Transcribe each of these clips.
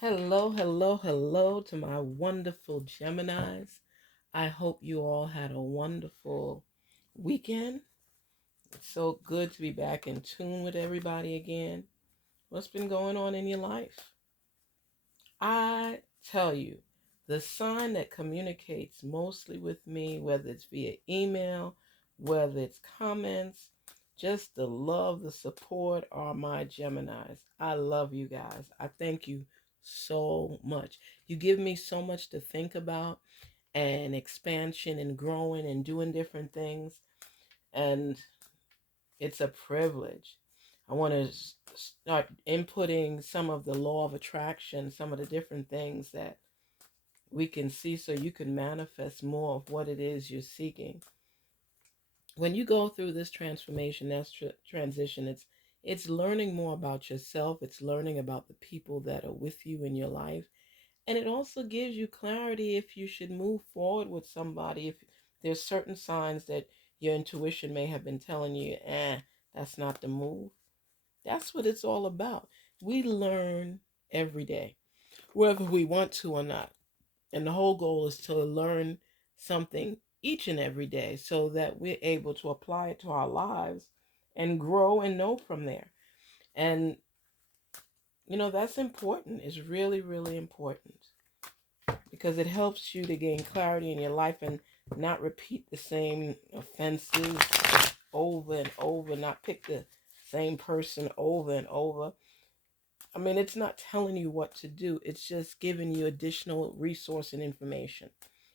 Hello, hello, hello to my wonderful Geminis. I hope you all had a wonderful weekend. It's so good to be back in tune with everybody again. What's been going on in your life? I tell you, the sign that communicates mostly with me, whether it's via email, whether it's comments, just the love, the support are my Geminis. I love you guys. I thank you so much. You give me so much to think about and expansion and growing and doing different things. And it's a privilege. I want to start inputting some of the law of attraction, some of the different things that we can see so you can manifest more of what it is you're seeking. When you go through this transformation, that's transition, it's learning more about yourself, it's learning about the people that are with you in your life, and it also gives you clarity if you should move forward with somebody, if there's certain signs that your intuition may have been telling you, that's not the move. That's what it's all about. We learn every day, whether we want to or not. And the whole goal is to learn something each and every day so that we're able to apply it to our lives and grow and know from there. And, that's important. It's really, really important because it helps you to gain clarity in your life and not repeat the same offenses over and over, not pick the same person over and over. I mean, it's not telling you what to do. It's just giving you additional resource and information.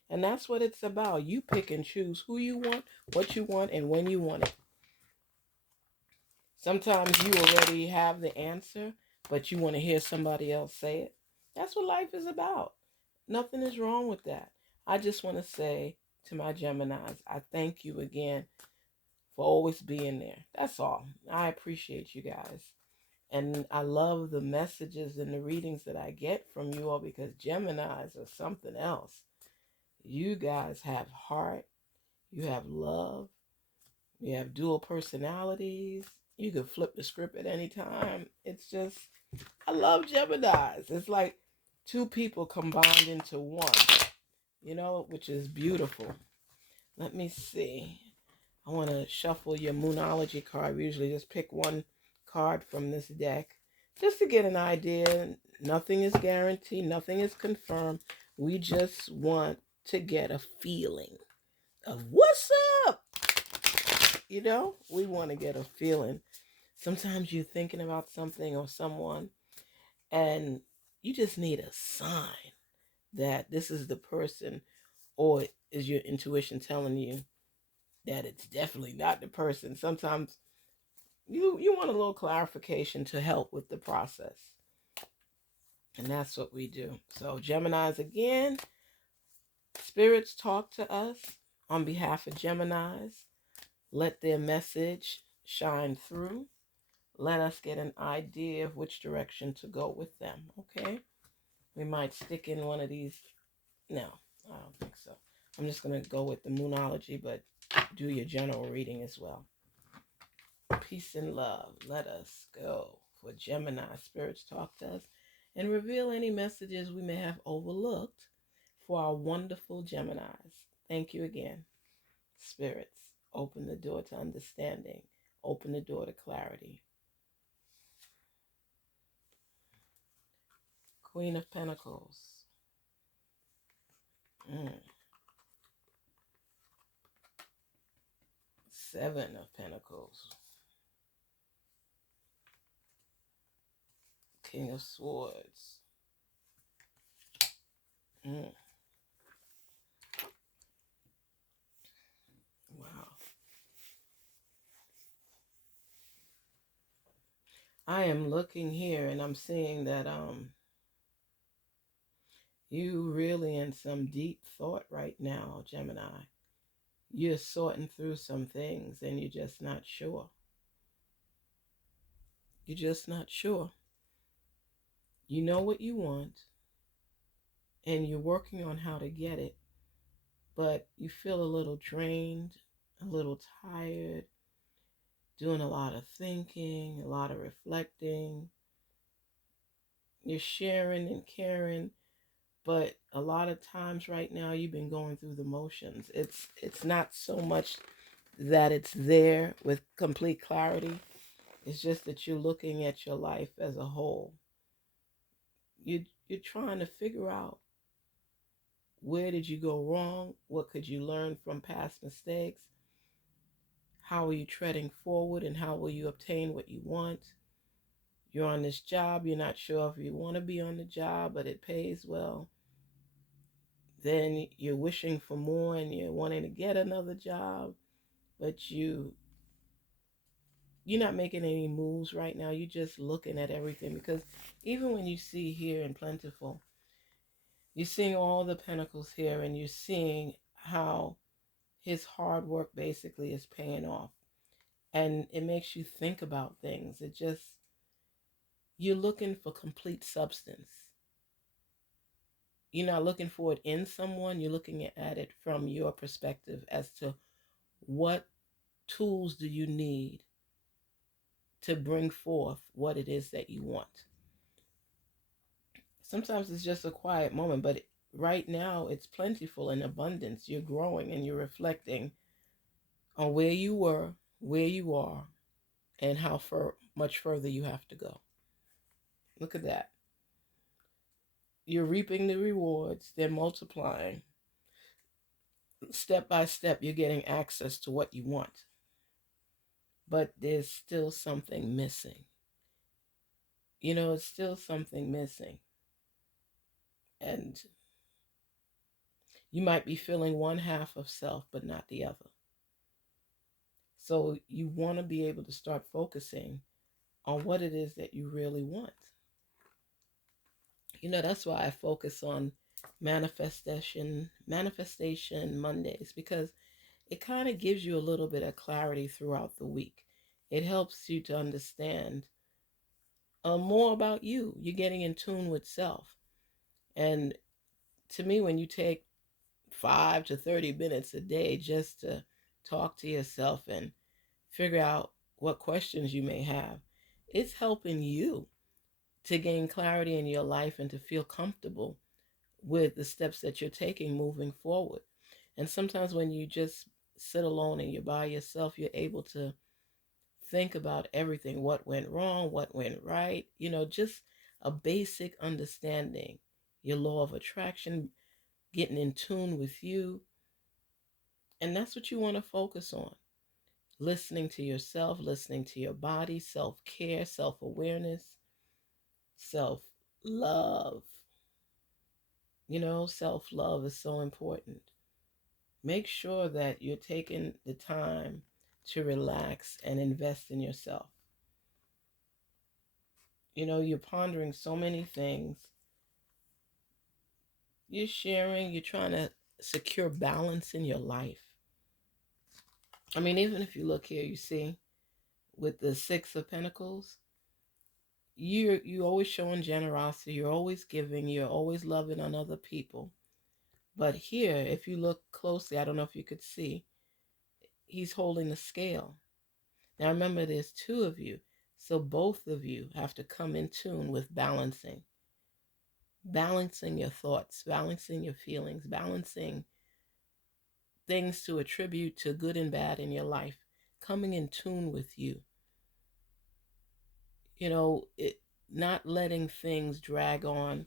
And that's what it's about. You pick and choose who you want, what you want, and when you want it. Sometimes you already have the answer, but you want to hear somebody else say it. That's what life is about. Nothing is wrong with that. I just want to say to my Geminis, I thank you again for always being there. That's all. I appreciate you guys. And I love the messages and the readings that I get from you all because Geminis are something else. You guys have heart, you have love, you have dual personalities. You can flip the script at any time. It's just, I love Geminis. It's like two people combined into one, which is beautiful. Let me see. I want to shuffle your Moonology card. We usually just pick one card from this deck just to get an idea. Nothing is guaranteed, nothing is confirmed. We just want to get a feeling of what's up. We want to get a feeling. Sometimes you're thinking about something or someone and you just need a sign that this is the person, or is your intuition telling you that it's definitely not the person. Sometimes you want a little clarification to help with the process. And that's what we do. So Geminis, again, spirits talk to us on behalf of Geminis. Let their message shine through. Let us get an idea of which direction to go with them, okay? We might stick in one of these. No, I don't think so. I'm just going to go with the Moonology, but do your general reading as well. Peace and love. Let us go. For Gemini, spirits talk to us and reveal any messages we may have overlooked for our wonderful Geminis. Thank you again. Spirits, open the door to understanding. Open the door to clarity. Queen of Pentacles. Seven of Pentacles. King of Swords. Wow. I am looking here and I'm seeing that you really in some deep thought right now, Gemini. You're sorting through some things and you're just not sure. You're just not sure. You know what you want and you're working on how to get it, but you feel a little drained, a little tired, doing a lot of thinking, a lot of reflecting. You're sharing and caring, but a lot of times right now you've been going through the motions. It's not so much that it's there with complete clarity. It's just that you're looking at your life as a whole. You're trying to figure out, where did you go wrong? What could you learn from past mistakes? How are you treading forward, and how will you obtain what you want? You're on this job, you're not sure if you want to be on the job, but it pays well. Then you're wishing for more and you're wanting to get another job, but you're not making any moves right now. You're just looking at everything, because even when you see here in Plentiful, you're seeing all the pentacles here, and you're seeing how his hard work basically is paying off. And it makes you think about things. You're looking for complete substance. You're not looking for it in someone, you're looking at it from your perspective as to what tools do you need to bring forth what it is that you want. Sometimes it's just a quiet moment, but right now it's plentiful and abundance. You're growing and you're reflecting on where you were, where you are, and how much further you have to go. Look at that. You're reaping the rewards, they're multiplying. Step by step, you're getting access to what you want. But there's still something missing. It's still something missing. And you might be feeling one half of self, but not the other. So you want to be able to start focusing on what it is that you really want. That's why I focus on manifestation Mondays, because it kind of gives you a little bit of clarity throughout the week. It helps you to understand more about you. You're getting in tune with self. And to me, when you take 5 to 30 minutes a day just to talk to yourself and figure out what questions you may have, it's helping you to gain clarity in your life and to feel comfortable with the steps that you're taking moving forward. And sometimes when you just sit alone and you're by yourself, you're able to think about everything, what went wrong, what went right, just a basic understanding, your law of attraction, getting in tune with you. And that's what you want to focus on. Listening to yourself, listening to your body, self-care, self-awareness, self-love. Self-love is so important. Make sure that you're taking the time to relax and invest in yourself. You're pondering so many things. You're sharing, you're trying to secure balance in your life. I mean, even if you look here, you see, with the Six of Pentacles, you always showing generosity, you're always giving, you're always loving on other people. But here, if you look closely, I don't know if you could see, he's holding the scale. Now remember, there's two of you, so both of you have to come in tune with balancing your thoughts, balancing your feelings, balancing things to attribute to good and bad in your life, coming in tune with you. Not letting things drag on,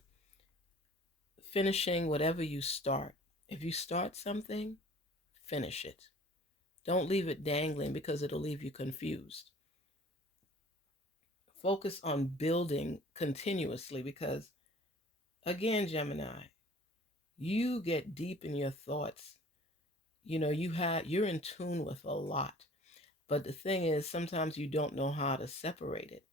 finishing whatever you start. If you start something, finish it. Don't leave it dangling, because it'll leave you confused. Focus on building continuously, because again, Gemini, you get deep in your thoughts. You're in tune with a lot. But the thing is, sometimes you don't know how to separate it.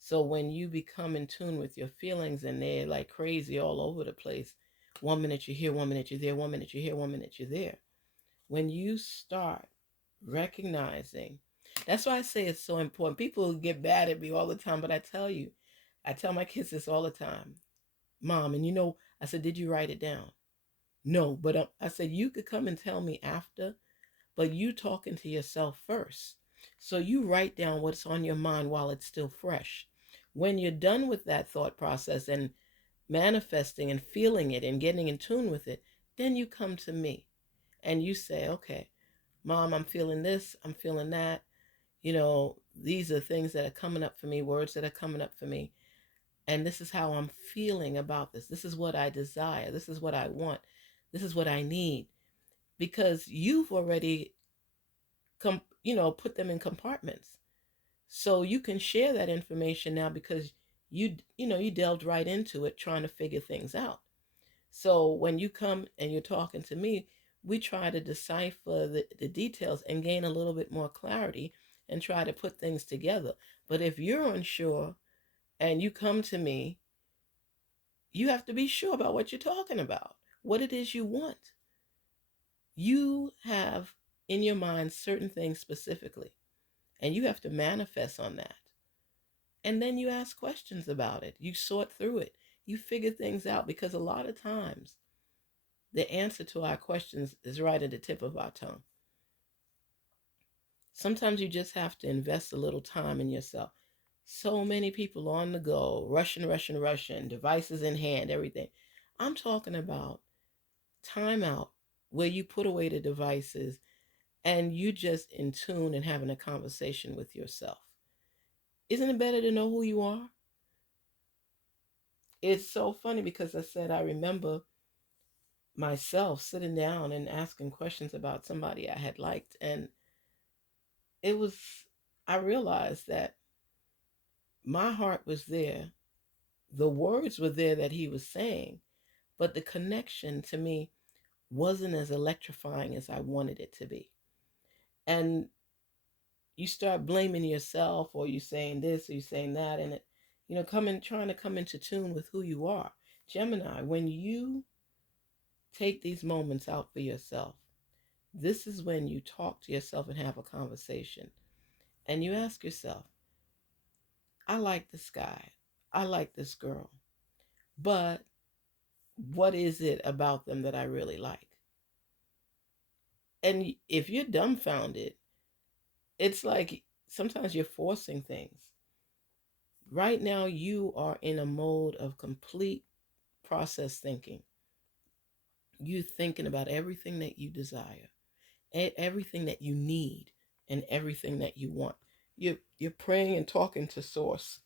So when you become in tune with your feelings and they're like crazy all over the place, 1 minute you're here, 1 minute you're there, 1 minute you're here, 1 minute you're there. When you start recognizing, that's why I say it's so important. People get bad at me all the time, but I tell my kids this all the time. Mom, and I said, did you write it down? No, but I said, you could come and tell me after, but you talking to yourself first. So you write down what's on your mind while it's still fresh. When you're done with that thought process and manifesting and feeling it and getting in tune with it, then you come to me and you say, okay, Mom, I'm feeling this, I'm feeling that. These are things that are coming up for me, words that are coming up for me. And this is how I'm feeling about this. This is what I desire. This is what I want. This is what I need. Because you've already put them in compartments. So you can share that information now because you delved right into it trying to figure things out. So when you come and you're talking to me, we try to decipher the details and gain a little bit more clarity and try to put things together. But if you're unsure and you come to me, you have to be sure about what you're talking about, what it is you want. You have in your mind certain things specifically, and you have to manifest on that. And then you ask questions about it. You sort through it. You figure things out because a lot of times the answer to our questions is right at the tip of our tongue. Sometimes you just have to invest a little time in yourself. So many people on the go, rushing, devices in hand, everything. I'm talking about time out where you put away the devices and you just in tune and having a conversation with yourself. Isn't it better to know who you are? It's so funny because I remember myself sitting down and asking questions about somebody I had liked, and it was I realized that my heart was there. The words were there that he was saying, but the connection to me wasn't as electrifying as I wanted it to be. And you start blaming yourself, or you saying this or you saying that, and trying to come into tune with who you are. Gemini, when you take these moments out for yourself, this is when you talk to yourself and have a conversation. And you ask yourself, I like this guy. I like this girl. But what is it about them that I really like? And if you're dumbfounded, it's like sometimes you're forcing things. Right now, you are in a mode of complete process thinking. You thinking about everything that you desire, everything that you need, and everything that you want. You're praying and talking to source,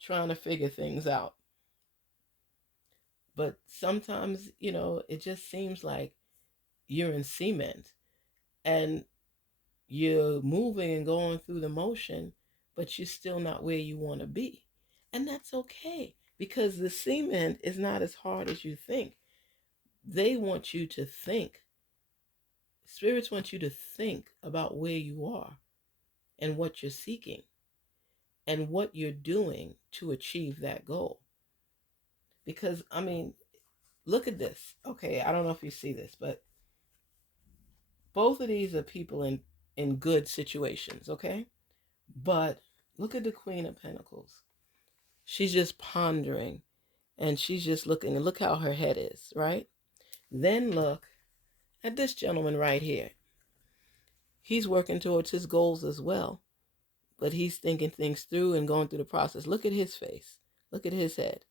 trying to figure things out. But sometimes, it just seems like you're in cement and you're moving and going through the motion, but you're still not where you want to be. And that's okay because the cement is not as hard as you think. They want you to think. Spirits want you to think about where you are and what you're seeking and what you're doing to achieve that goal. Because, look at this. Okay, I don't know if you see this, but both of these are people in good situations, okay? But look at the Queen of Pentacles. She's just pondering and she's just looking, and look how her head is, right? Then look at this gentleman right here. He's working towards his goals as well, but he's thinking things through and going through the process. Look at his face. Look at his head.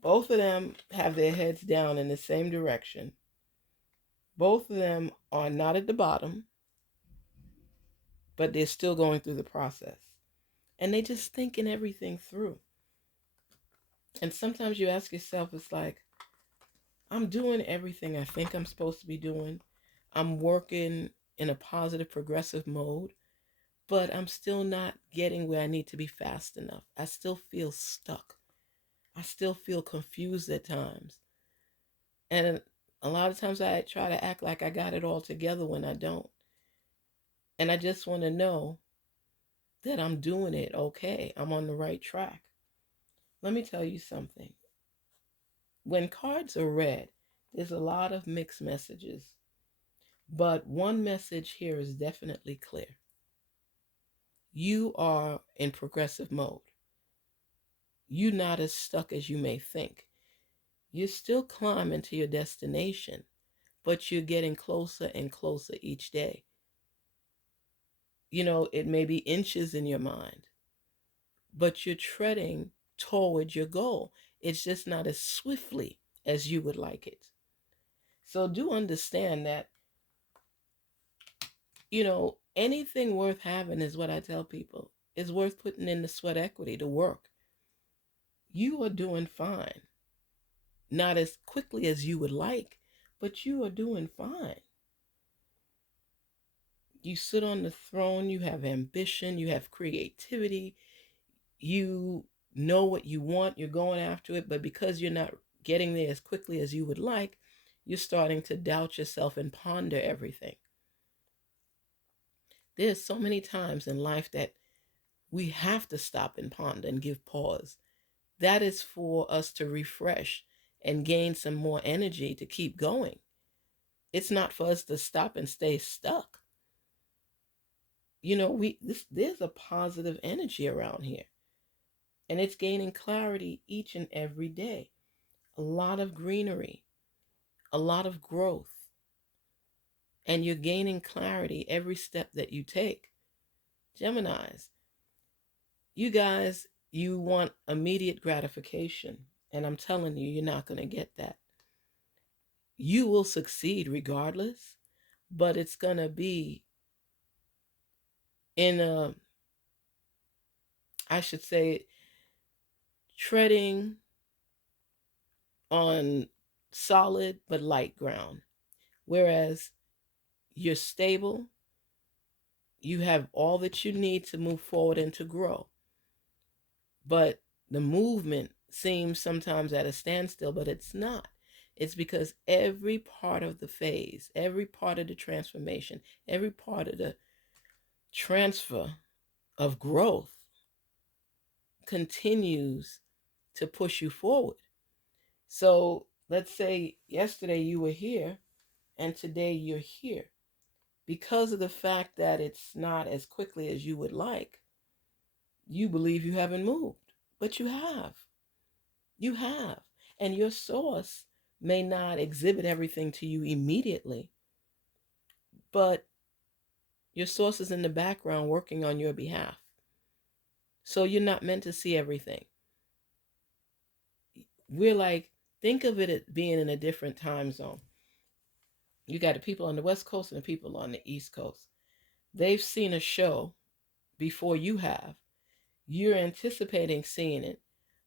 Both of them have their heads down in the same direction. Both of them are not at the bottom, but they're still going through the process. And they just thinking everything through. And sometimes you ask yourself, it's like, I'm doing everything I think I'm supposed to be doing. I'm working in a positive, progressive mode, but I'm still not getting where I need to be fast enough. I still feel stuck. I still feel confused at times. And a lot of times I try to act like I got it all together when I don't. And I just want to know that I'm doing it okay. I'm on the right track. Let me tell you something. When cards are read, there's a lot of mixed messages. But one message here is definitely clear. You are in progressive mode. You're not as stuck as you may think. You're still climbing to your destination, but you're getting closer and closer each day. It may be inches in your mind, but you're treading toward your goal. It's just not as swiftly as you would like it. So do understand that, anything worth having is what I tell people. Is worth putting in the sweat equity to work. You are doing fine. Not as quickly as you would like, but you are doing fine. You sit on the throne, you have ambition, you have creativity, you know what you want, you're going after it, but because you're not getting there as quickly as you would like, you're starting to doubt yourself and ponder everything. There's so many times in life that we have to stop and ponder and give pause. That is for us to refresh and gain some more energy to keep going. It's not for us to stop and stay stuck. There's a positive energy around here, and it's gaining clarity each and every day. A lot of greenery, a lot of growth, and you're gaining clarity every step that you take. Geminis, you guys, you want immediate gratification, and I'm telling you, you're not going to get that. You will succeed regardless, but it's going to be in a, I should say, treading on solid but light ground. Whereas you're stable, you have all that you need to move forward and to grow. But the movement seems sometimes at a standstill, but it's not. It's because every part of the phase, every part of the transformation, every part of the transfer of growth continues to push you forward. So let's say yesterday you were here and today you're here. Because of the fact that it's not as quickly as you would like, you believe you haven't moved, but you have. You have. And your source may not exhibit everything to you immediately, but your source is in the background working on your behalf. So you're not meant to see everything. We're like, think of it as being in a different time zone. You got the people on the West Coast and the people on the East Coast. They've seen a show before you have. You're anticipating seeing it,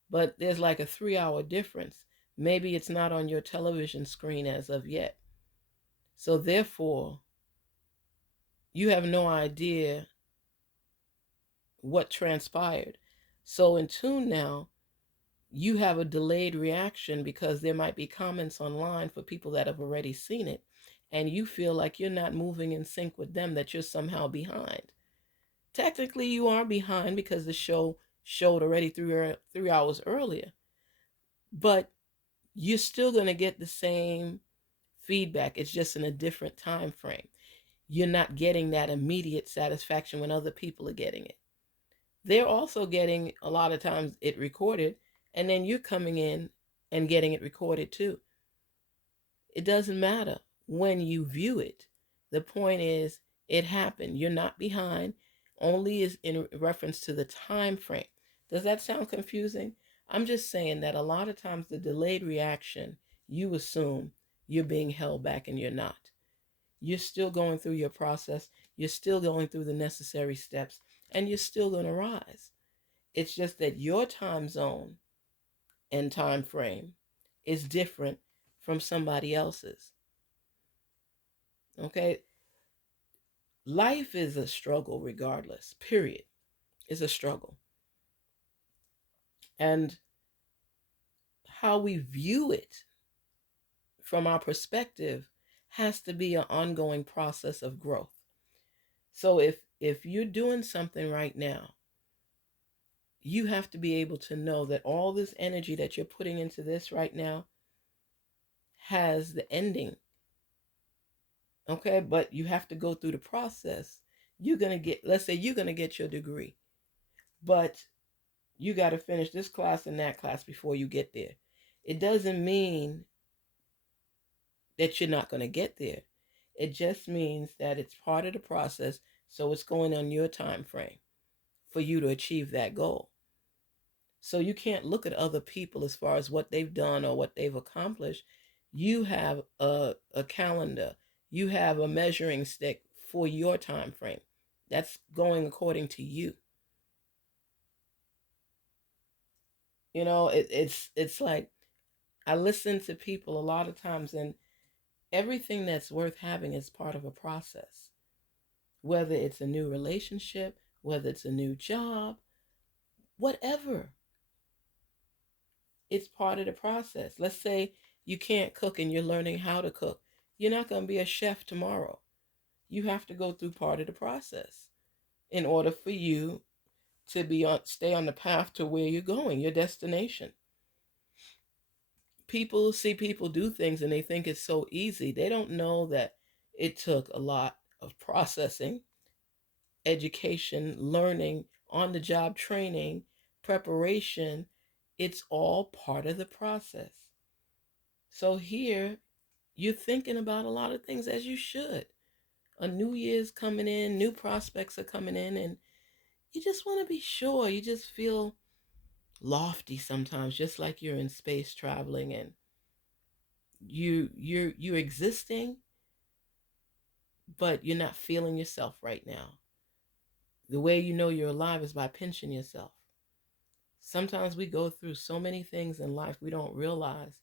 but there's like a 3 hour difference. Maybe it's not on your television screen as of yet. So therefore, you have no idea what transpired. So in tune now, you have a delayed reaction because there might be comments online for people that have already seen it, and you feel like you're not moving in sync with them, that you're somehow behind. Technically, you are behind because the show showed already 3 hours earlier, but you're still going to get the same feedback. It's just in a different time frame. You're not getting that immediate satisfaction when other people are getting it. They're also getting a lot of times it recorded, and then you're coming in and getting it recorded too. It doesn't matter when you view it. The point is, it happened. You're not behind. Only is in reference to the time frame. Does that sound confusing? I'm just saying that a lot of times the delayed reaction, you assume you're being held back and you're not. You're still going through your process. You're still going through the necessary steps, and you're still going to rise. It's just that your time zone and time frame is different from somebody else's. Okay? Life is a struggle regardless, period. It's a struggle. And how we view it from our perspective has to be an ongoing process of growth. So if you're doing something right now, you have to be able to know that all this energy that you're putting into this right now has the ending. Okay, but you have to go through the process. You're going to get, let's say you're going to get your degree, but you got to finish this class and that class before you get there. It doesn't mean that you're not going to get there. It just means that it's part of the process, so it's going on your time frame for you to achieve that goal. So you can't look at other people as far as what they've done or what they've accomplished. You have a calendar, you have a measuring stick for your time frame. That's going according to you. You know, it's like I listen to people a lot of times, and everything that's worth having is part of a process. Whether it's a new relationship, whether it's a new job, whatever, it's part of the process. Let's say you can't cook and you're learning how to cook. You're not going to be a chef tomorrow. You have to go through part of the process in order for you to stay on the path to where you're going, your destination. People see people do things and they think it's so easy. They don't know that it took a lot of processing, education, learning, on the job training, preparation. It's all part of the process. So here, you're thinking about a lot of things, as you should. A new year's coming in, new prospects are coming in, and you just want to be sure. You just feel lofty sometimes, just like you're in space traveling, and you're existing, but you're not feeling yourself right now. The way you know you're alive is by pinching yourself. Sometimes we go through so many things in life we don't realize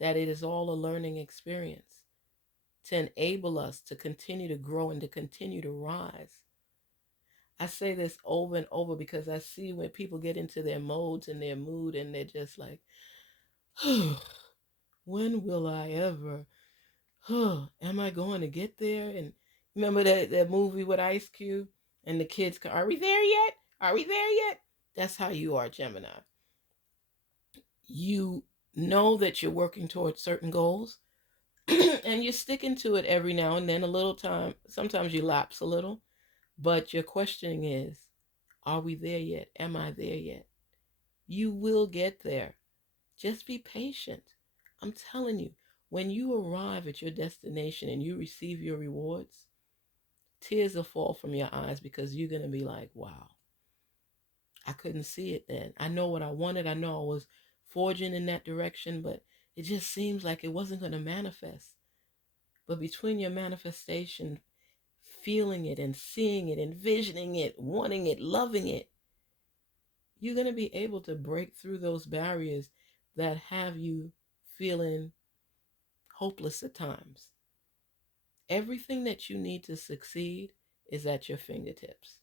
that it is all a learning experience to enable us to continue to grow and to continue to rise. I say this over and over because I see when people get into their modes and their mood and they're just like, when will I ever, am I going to get there? And remember that movie with Ice Cube and the kids, are we there yet? Are we there yet? That's how you are, Gemini. You know that you're working towards certain goals and you're sticking to it every now and then, a little time. Sometimes you lapse a little, but your questioning is, are we there yet? Am I there yet? You will get there. Just be patient. I'm telling you, when you arrive at your destination and you receive your rewards, tears will fall from your eyes because you're going to be like, wow, I couldn't see it then. I know what I wanted. I know I was forging in that direction, but it just seems like it wasn't going to manifest. But between your manifestation, feeling it and seeing it, envisioning it, wanting it, loving it, you're going to be able to break through those barriers that have you feeling hopeless at times. Everything that you need to succeed is at your fingertips.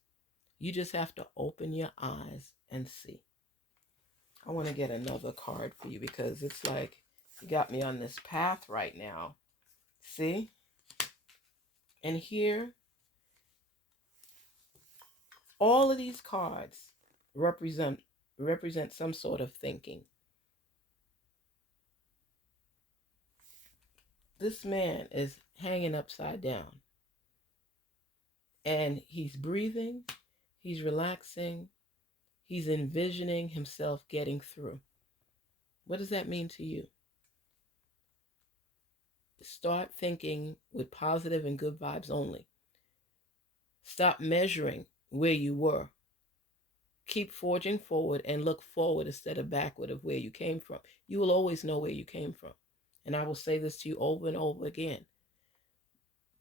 You just have to open your eyes and see. I want to get another card for you because it's like you got me on this path right now. See? And here, all of these cards represent some sort of thinking. This man is hanging upside down and he's breathing, he's relaxing, he's envisioning himself getting through. What does that mean to you? Start thinking with positive and good vibes only. Stop measuring where you were. Keep forging forward and look forward instead of backward of where you came from. You will always know where you came from. And I will say this to you over and over again.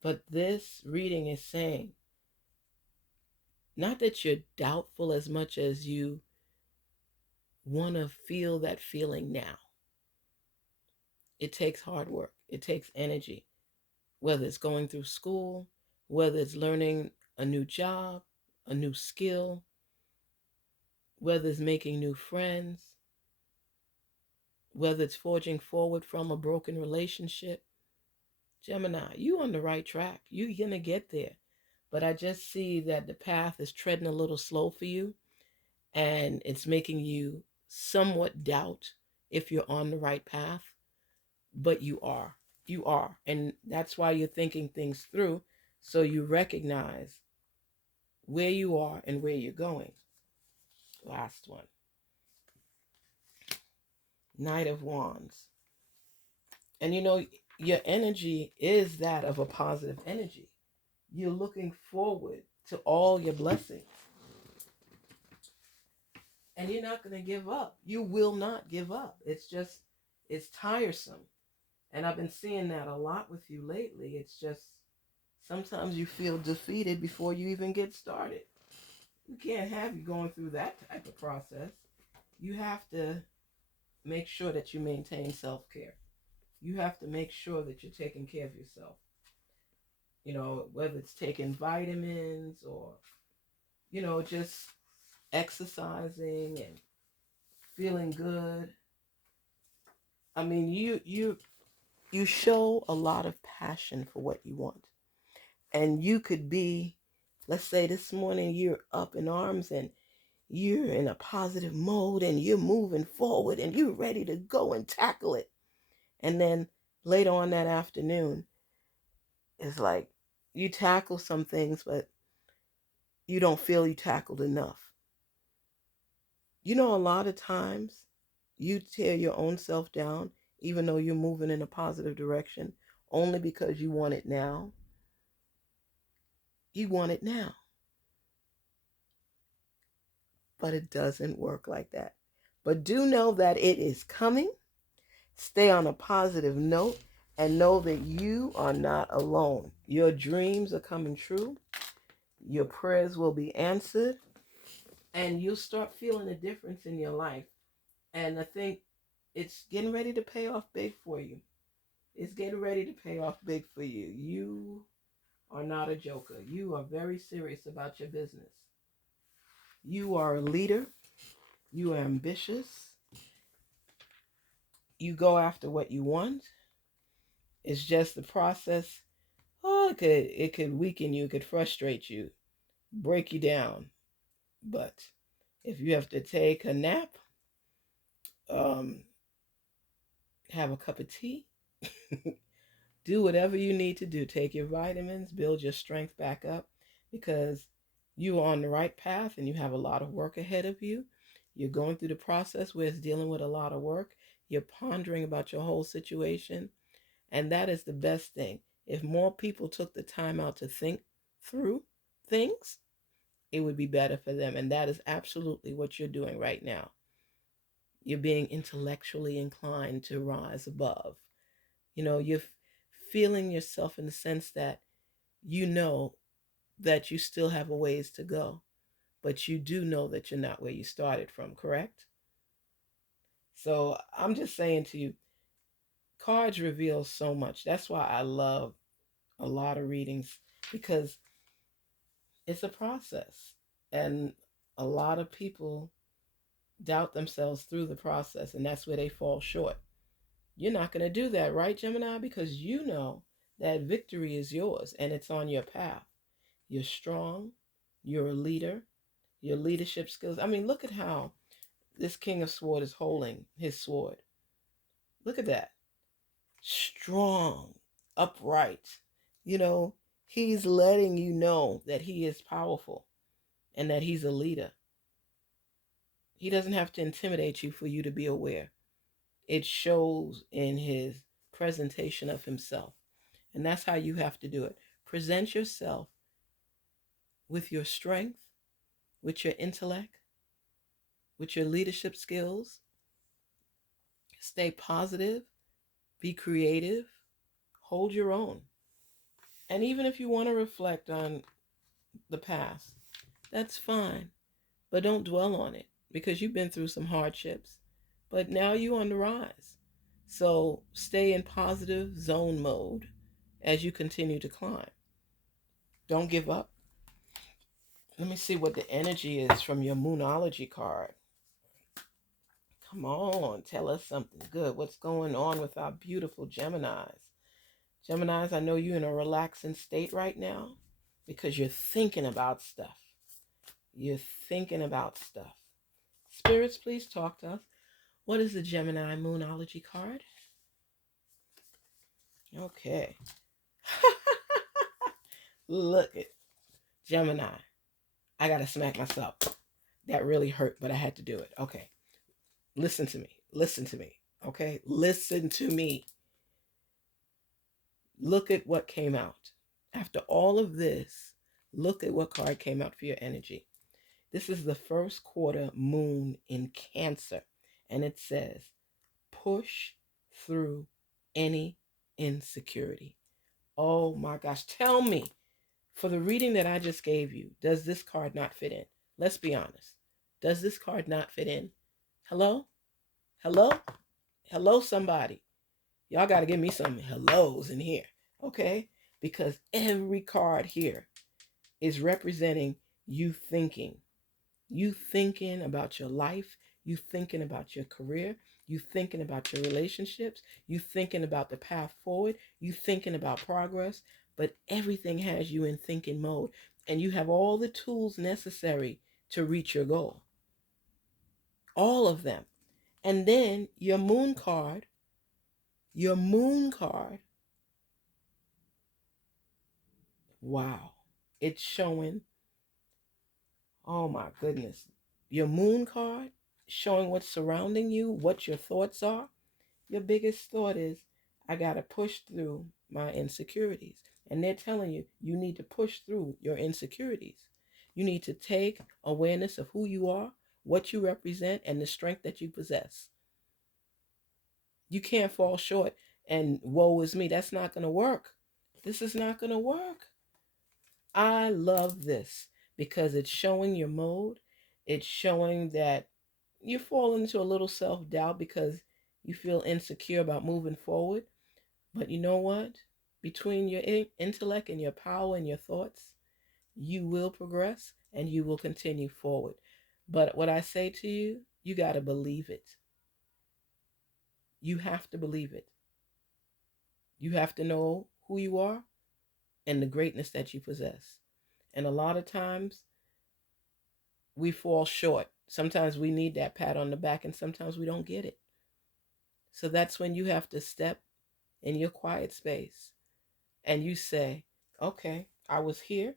But this reading is saying, not that you're doubtful as much as you want to feel that feeling now. It takes hard work. It takes energy. Whether it's going through school, whether it's learning a new job, a new skill, whether it's making new friends, whether it's forging forward from a broken relationship. Gemini, you on the right track. You're going to get there. But I just see that the path is treading a little slow for you, and it's making you somewhat doubt if you're on the right path. But you are. You are. And that's why you're thinking things through, so you recognize where you are and where you're going. Last one. Knight of Wands. And you know, your energy is that of a positive energy. You're looking forward to all your blessings. And you're not going to give up. You will not give up. It's tiresome. And I've been seeing that a lot with you lately. It's just sometimes you feel defeated before you even get started. We can't have you going through that type of process. You have to make sure that you maintain self-care. You have to make sure that you're taking care of yourself. Whether it's taking vitamins or, just exercising and feeling good. I mean, you show a lot of passion for what you want. And you could be, let's say this morning you're up in arms and you're in a positive mode and you're moving forward and you're ready to go and tackle it. And then later on that afternoon, it's like you tackle some things, but you don't feel you tackled enough. A lot of times you tear your own self down, even though you're moving in a positive direction, only because you want it now. You want it now. But it doesn't work like that. But do know that it is coming. Stay on a positive note and know that you are not alone. Your dreams are coming true. Your prayers will be answered. And you'll start feeling a difference in your life. And I think it's getting ready to pay off big for you. It's getting ready to pay off big for you. You are not a joker. You are very serious about your business. You are a leader. You are ambitious. You go after what you want. It's just the process. Oh, it could weaken you. It could frustrate you, break you down. But if you have to take a nap, um, have a cup of tea, do whatever you need to do. Take your vitamins, build your strength back up, because you are on the right path and you have a lot of work ahead of you. You're going through the process where it's dealing with a lot of work. You're pondering about your whole situation. And that is the best thing. If more people took the time out to think through things, it would be better for them. And that is absolutely what you're doing right now. You're being intellectually inclined to rise above. You're feeling yourself in the sense that you know that you still have a ways to go, but you do know that you're not where you started from, correct? So I'm just saying to you, cards reveal so much. That's why I love a lot of readings, because it's a process. And a lot of people doubt themselves through the process, and that's where they fall short. You're not going to do that, right, Gemini? Because you know that victory is yours and it's on your path. You're strong. You're a leader. Your leadership skills. I mean, look at how this King of Sword is holding his sword. Look at that. Strong, upright. He's letting you know that he is powerful and that he's a leader. He doesn't have to intimidate you for you to be aware. It shows in his presentation of himself. And that's how you have to do it. Present yourself with your strength, with your intellect, with your leadership skills. Stay positive, be creative, hold your own. And even if you want to reflect on the past, that's fine. But don't dwell on it, because you've been through some hardships. But now you're on the rise. So stay in positive zone mode as you continue to climb. Don't give up. Let me see what the energy is from your Moonology card. Come on, tell us something good. What's going on with our beautiful Geminis? Geminis, I know you're in a relaxing state right now because you're thinking about stuff. You're thinking about stuff. Spirits, please talk to us. What is the Gemini Moonology card? Okay. Look at Gemini. I got to smack myself. That really hurt, but I had to do it. Okay. Listen to me. Listen to me. Okay? Listen to me. Look at what came out. After all of this, look at what card came out for your energy. This is the first quarter moon in Cancer. And it says, push through any insecurity. Oh my gosh. Tell me, for the reading that I just gave you, does this card not fit in? Let's be honest. Does this card not fit in? Hello? Hello? Hello, somebody. Y'all got to give me some hellos in here, okay? Because every card here is representing you thinking about your life, you thinking about your career, you thinking about your relationships, you thinking about the path forward, you thinking about progress, but everything has you in thinking mode, and you have all the tools necessary to reach your goal. All of them. And then your moon card, wow. It's showing, oh my goodness. Your moon card showing what's surrounding you, what your thoughts are. Your biggest thought is, I got to push through my insecurities. And they're telling you, you need to push through your insecurities. You need to take awareness of who you are, what you represent, and the strength that you possess. You can't fall short and woe is me. That's not going to work. This is not going to work. I love this because it's showing your mode. It's showing that you fall into a little self-doubt because you feel insecure about moving forward. But you know what? Between your intellect and your power and your thoughts, you will progress and you will continue forward. But what I say to you, you got to believe it. You have to believe it. You have to know who you are and the greatness that you possess. And a lot of times we fall short. Sometimes we need that pat on the back and sometimes we don't get it. So that's when you have to step in your quiet space and you say, okay, I was here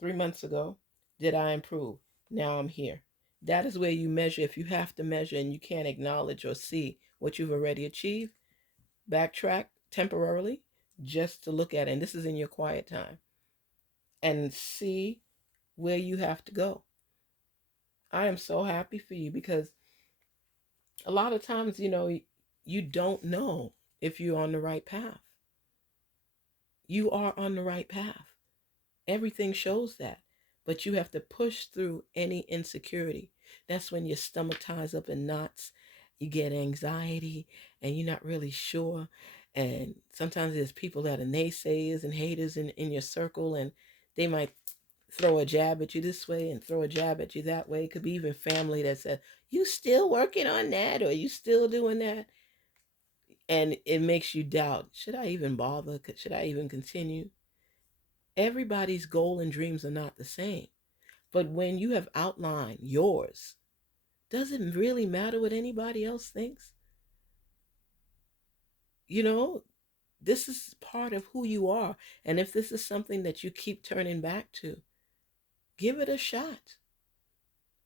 3 months ago. Did I improve? Now I'm here. That is where you measure. If you have to measure and you can't acknowledge or see what you've already achieved, backtrack temporarily just to look at it. And this is in your quiet time and see where you have to go. I am so happy for you because a lot of times, you don't know if you're on the right path. You are on the right path. Everything shows that. But you have to push through any insecurity. That's when your stomach ties up in knots. You get anxiety and you're not really sure. And sometimes there's people that are naysayers and haters in your circle, and they might throw a jab at you this way and throw a jab at you that way. It could be even family that says, you still working on that, or you still doing that? And it makes you doubt, should I even bother? Should I even continue? Everybody's goal and dreams are not the same. But when you have outlined yours, does it really matter what anybody else thinks? You know, this is part of who you are. And if this is something that you keep turning back to, give it a shot.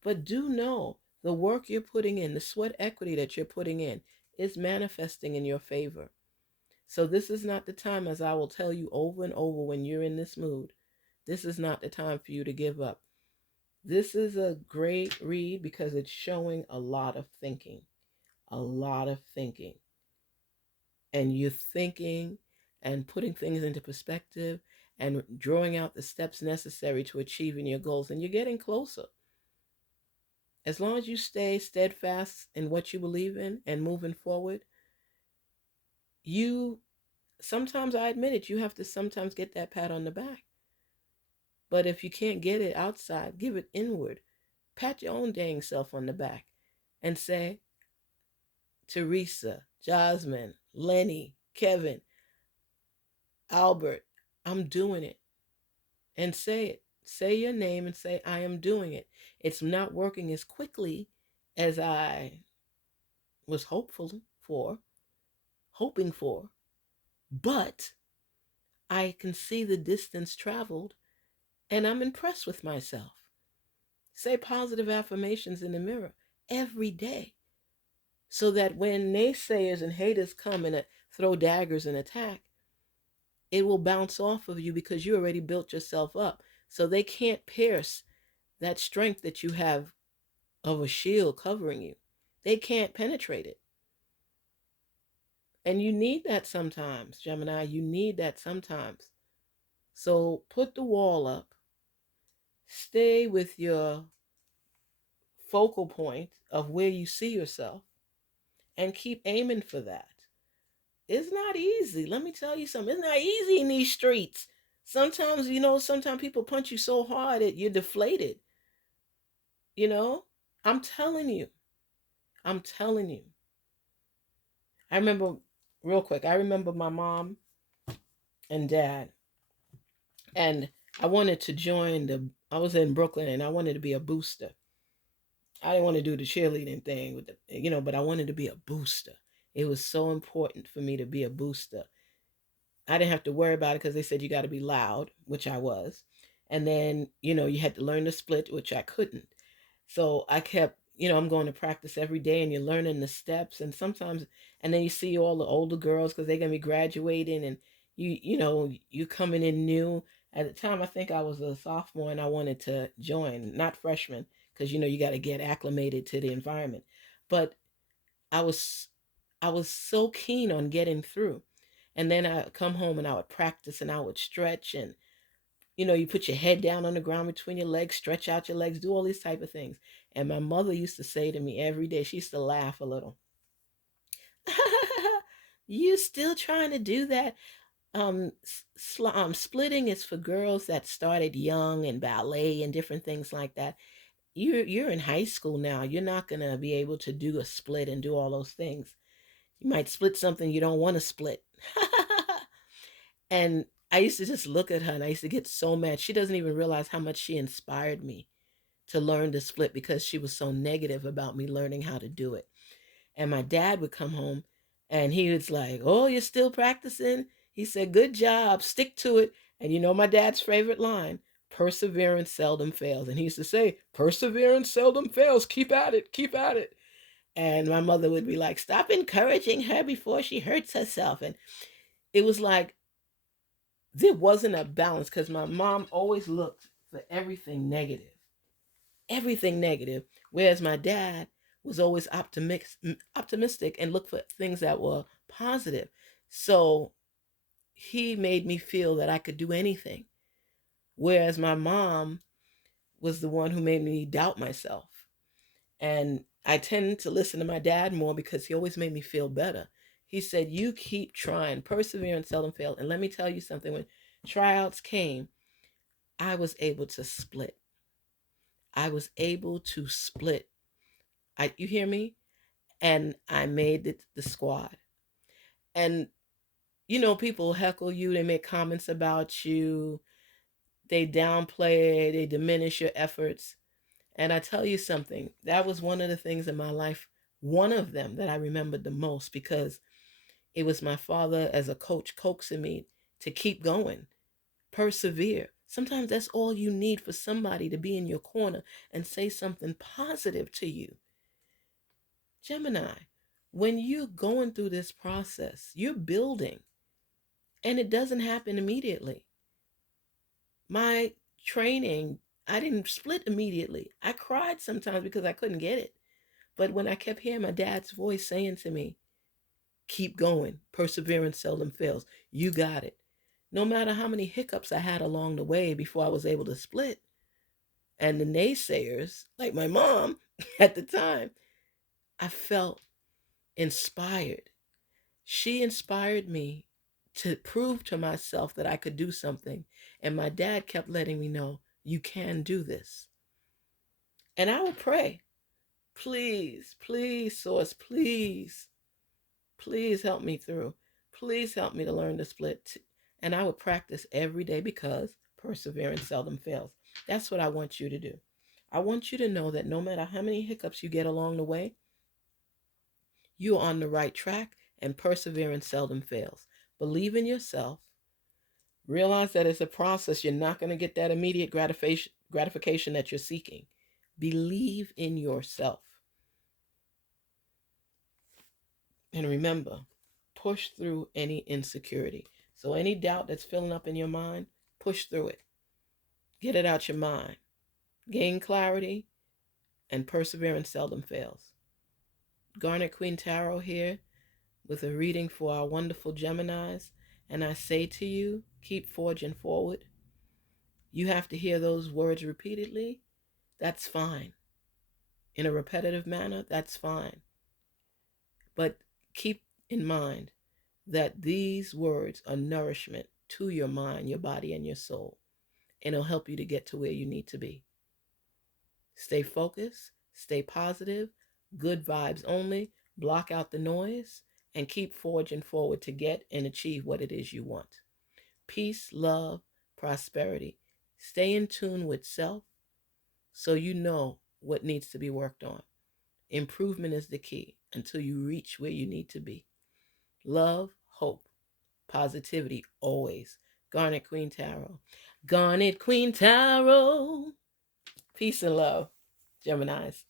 But do know the work you're putting in, the sweat equity that you're putting in, is manifesting in your favor. So this is not the time, as I will tell you over and over when you're in this mood, this is not the time for you to give up. This is a great read because it's showing a lot of thinking, a lot of thinking. And you're thinking and putting things into perspective and drawing out the steps necessary to achieving your goals. And you're getting closer. As long as you stay steadfast in what you believe in and moving forward, sometimes I admit it, you have to sometimes get that pat on the back. But if you can't get it outside, give it inward. Pat your own dang self on the back and say, Teresa, Jasmine, Lenny, Kevin, Albert, I'm doing it. And say it. Say your name and say, I am doing it. It's not working as quickly as I was hoping for, but I can see the distance traveled and I'm impressed with myself. Say positive affirmations in the mirror every day so that when naysayers and haters come and throw daggers and attack, it will bounce off of you because you already built yourself up. So they can't pierce that strength that you have of a shield covering you. They can't penetrate it. And you need that sometimes, Gemini. You need that sometimes. So put the wall up. Stay with your focal point of where you see yourself and keep aiming for that. It's not easy. Let me tell you something. It's not easy in these streets. Sometimes, sometimes people punch you so hard that you're deflated. You know, I'm telling you. I'm telling you. I remember, real quick, I remember my mom and dad, and I wanted to I was in Brooklyn and I wanted to be a booster. I didn't want to do the cheerleading thing but I wanted to be a booster. It was so important for me to be a booster. I didn't have to worry about it because they said you got to be loud, which I was. And then, you had to learn to split, which I couldn't. So I kept, I'm going to practice every day and you're learning the steps. And sometimes, and then you see all the older girls because they're going to be graduating and you coming in new. At the time, I think I was a sophomore and I wanted to join, not freshman, because, you got to get acclimated to the environment. But I was, I was so keen on getting through. And then I come home and I would practice and I would stretch and you put your head down on the ground between your legs, stretch out your legs, do all these type of things. And my mother used to say to me every day, she used to laugh a little. You still trying to do that? Splitting is for girls that started young and ballet and different things like that. You're in high school now. You're not gonna be able to do a split and do all those things. You might split something you don't want to split. And I used to just look at her and I used to get so mad. She doesn't even realize how much she inspired me to learn to split because she was so negative about me learning how to do it. And my dad would come home and he was like, "Oh, you're still practicing?" He said, "Good job, stick to it." And my dad's favorite line, perseverance seldom fails. And he used to say, "Perseverance seldom fails. Keep at it, keep at it." And my mother would be like, "Stop encouraging her before she hurts herself." And it was like, there wasn't a balance because my mom always looked for everything negative, whereas my dad was always optimistic and looked for things that were positive. So he made me feel that I could do anything, whereas my mom was the one who made me doubt myself. And I tend to listen to my dad more because he always made me feel better. He said, "You keep trying, perseverance seldom fail." And let me tell you something, when tryouts came, I was able to split. I was able to split. You hear me? And I made it the squad. And people heckle you, they make comments about you, they downplay, they diminish your efforts. And I tell you something, that was one of the things in my life, one of them that I remembered the most because it was my father as a coach coaxing me to keep going, persevere. Sometimes that's all you need, for somebody to be in your corner and say something positive to you. Gemini, when you're going through this process, you're building, and it doesn't happen immediately. My training, I didn't split immediately. I cried sometimes because I couldn't get it. But when I kept hearing my dad's voice saying to me, "Keep going, perseverance seldom fails, you got it." No matter how many hiccups I had along the way before I was able to split, and the naysayers, like my mom at the time, I felt inspired. She inspired me to prove to myself that I could do something. And my dad kept letting me know, "You can do this." And I would pray, "Please, please, source, please, please help me through. Please help me to learn to split." And I would practice every day because perseverance seldom fails. That's what I want you to do. I want you to know that no matter how many hiccups you get along the way, you're on the right track and perseverance seldom fails. Believe in yourself. Realize that it's a process. You're not going to get that immediate gratification that you're seeking. Believe in yourself. And remember, push through any insecurity. So, any doubt that's filling up in your mind, push through it. Get it out your mind. gain clarity, and perseverance seldom fails. Garnet Queen Tarot here with a reading for our wonderful Geminis. And I say to you, keep forging forward. You have to hear those words repeatedly. That's fine. In a repetitive manner, that's fine. But keep in mind that these words are nourishment to your mind, your body, and your soul. And it'll help you to get to where you need to be. Stay focused, stay positive, good vibes only, block out the noise, and keep forging forward to get and achieve what it is you want. Peace, love, prosperity. Stay in tune with self so you know what needs to be worked on. Improvement is the key until you reach where you need to be. Love, hope, positivity always. Garnet Queen Tarot. Garnet Queen Tarot. Peace and love, Geminis.